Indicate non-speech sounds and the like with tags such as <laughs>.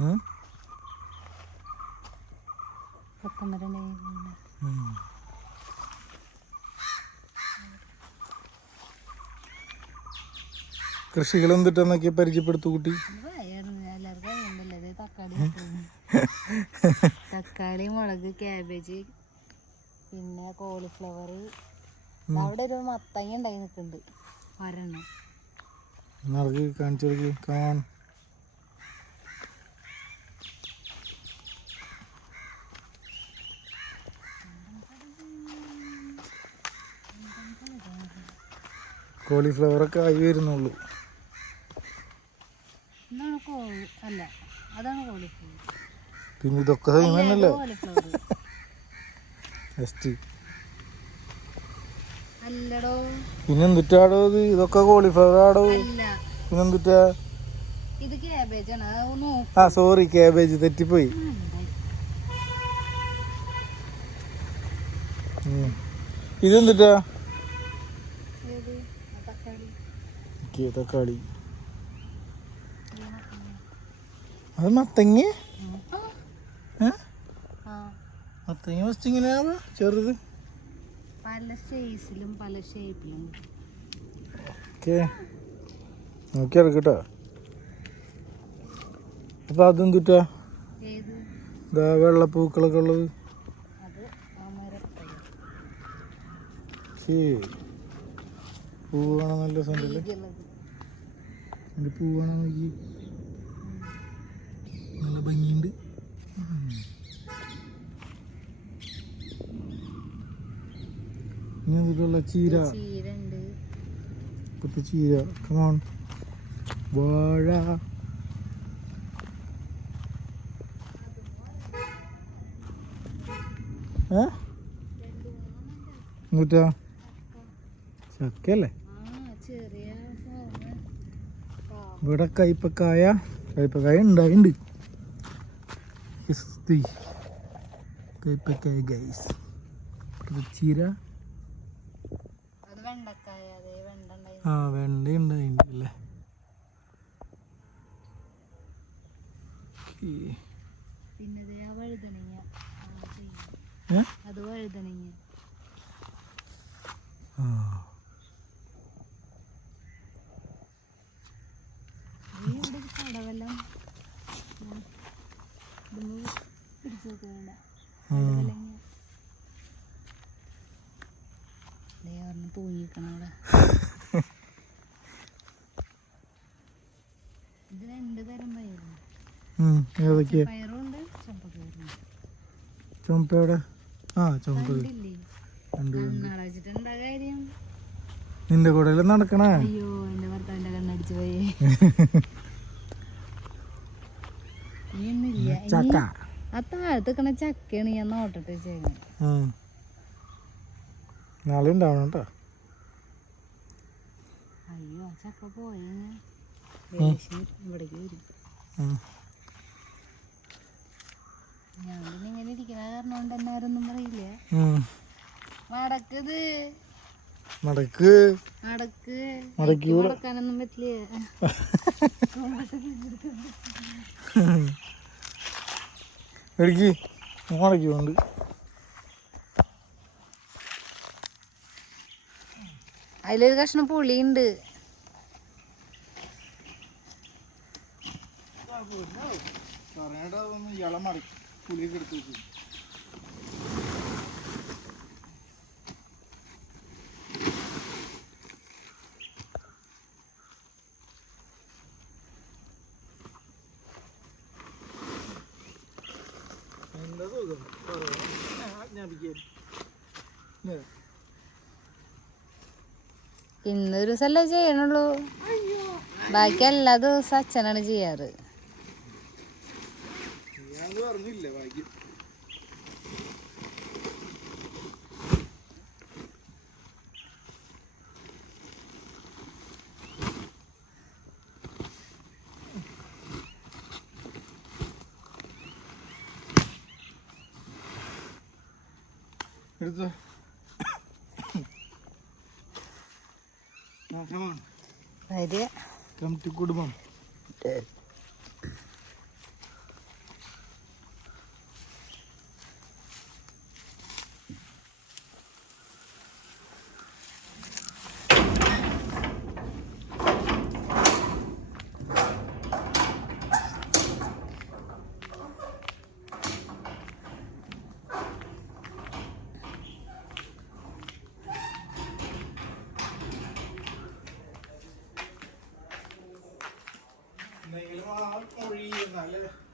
ഉം. കൃഷികൾ എന്തിട്ടെന്നൊക്കെ പരിചയപ്പെടുത്തു കുട്ടി? തക്കാളി മുളക് കാബേജ് പിന്നെ കോളിഫ്ലവർ. അവിടെ ഒരു മത്തങ്ങ ഉണ്ടായി നിൽക്കുന്നുണ്ട്. ഒരെണ്ണം. കാണിച്ചു കൊടുക്ക്. കാൺ കോളിഫ്ലവറൊക്കെ ആയി വരുന്നുള്ളൂ. പിന്നെ ഇതൊക്കെ തന്നെയല്ലേ? കോളിഫ്ലവർ. ജസ്റ്റ് അല്ലടോ. പിന്നെ എന്തിട്ടാടോ ഇത്? ഇതൊക്കെ കോളിഫ്ലവർ ആടോ? അല്ല. പിന്നെ ഇത് ക്യാബേജ് ആണ്. അത് നോക്ക്. ആ സോറി കാബേജ് തെറ്റിപ്പോയി. ഇതെന്തുട്ടാ? തക്കാളി. അത് മത്തങ്ങ? മത്തങ്ങ ഫസ്റ്റ് ഇങ്ങനെയാ ചെറുത്. പല സൈസിലും പല ഷേപ്പിലും ഓക്കെ. നോക്കി ഇറക്കട്ടോ അപ്പൊ അതെന്തുട്ടാ ഏത്? ഇതാ വെള്ളപ്പൂക്കളൊക്കെ ഉള്ളത്. അത് പൂ കാണാൻ നല്ല ഉള്ളത് എന്റെ പൂ കാണാൻ നോക്കി. നല്ല ഭംഗിയുണ്ട്. ഇനി എന്തിട്ടുള്ള ചീര. ഇപ്പത്തെ ചീര. കമോൺ വാഴ. ഏ? നൂറ്റാ ഫോണ്. ഇവിടെ കയ്പക്കായ കയ്പക്കായ ഉണ്ടായിണ്ട്. കയ്പക്കായ ഗൈസ് ചീര ആ വെണ്ട ഉണ്ടായിണ്ട് അല്ലേ. പിന്നെ? അത് വഴുതനങ്ങ. ആ. ഏതൊക്കെയാ? ചുമപ്പയുടെ ആ ചുമപ്പ് നിന്റെ കൂടെ നടക്കണേ? അയ്യോ എന്റെ ഭർത്താവിന്റെ കണ്ണടിച്ചു പോയി. <laughs> ചക്ക. ആ താഴത്ത് നിക്കണ ചക്കയാണ് ഞാൻ. നാളെ ഉണ്ടാവണം കേട്ടോ. അയ്യോ ചക്ക പോയി ഇവിടേക്ക് വരും. ഉം. ഞാൻ പിന്നെ ഇങ്ങനെ ഇരിക്കണ കാരണം കൊണ്ട് എന്നെ ആരൊന്നും പറയില്ല. ഉം. മടക്കത്. നടക്ക് മടക്ക്. മടക്കി എനിക്ക് മടക്കാനൊന്നും പറ്റില്ല. എടുക്ക് മടക്കി കൊണ്ട് അതിലൊരു കഷ്ണം പുളിയുണ്ട്. പുളിയൊക്കെ എടുത്ത് ഇല്ലേ? ഇന്നൊരു ദിവസമല്ലേ ചെയ്യണുള്ളൂ ബാക്കി എല്ലാ ദിവസവും അച്ഛനാണ് ചെയ്യാറ് ഞാനത് പറഞ്ഞില്ല ഭാഗ്യം? എടുത്തോ. കം ടു കുടുംബം. Orang ori.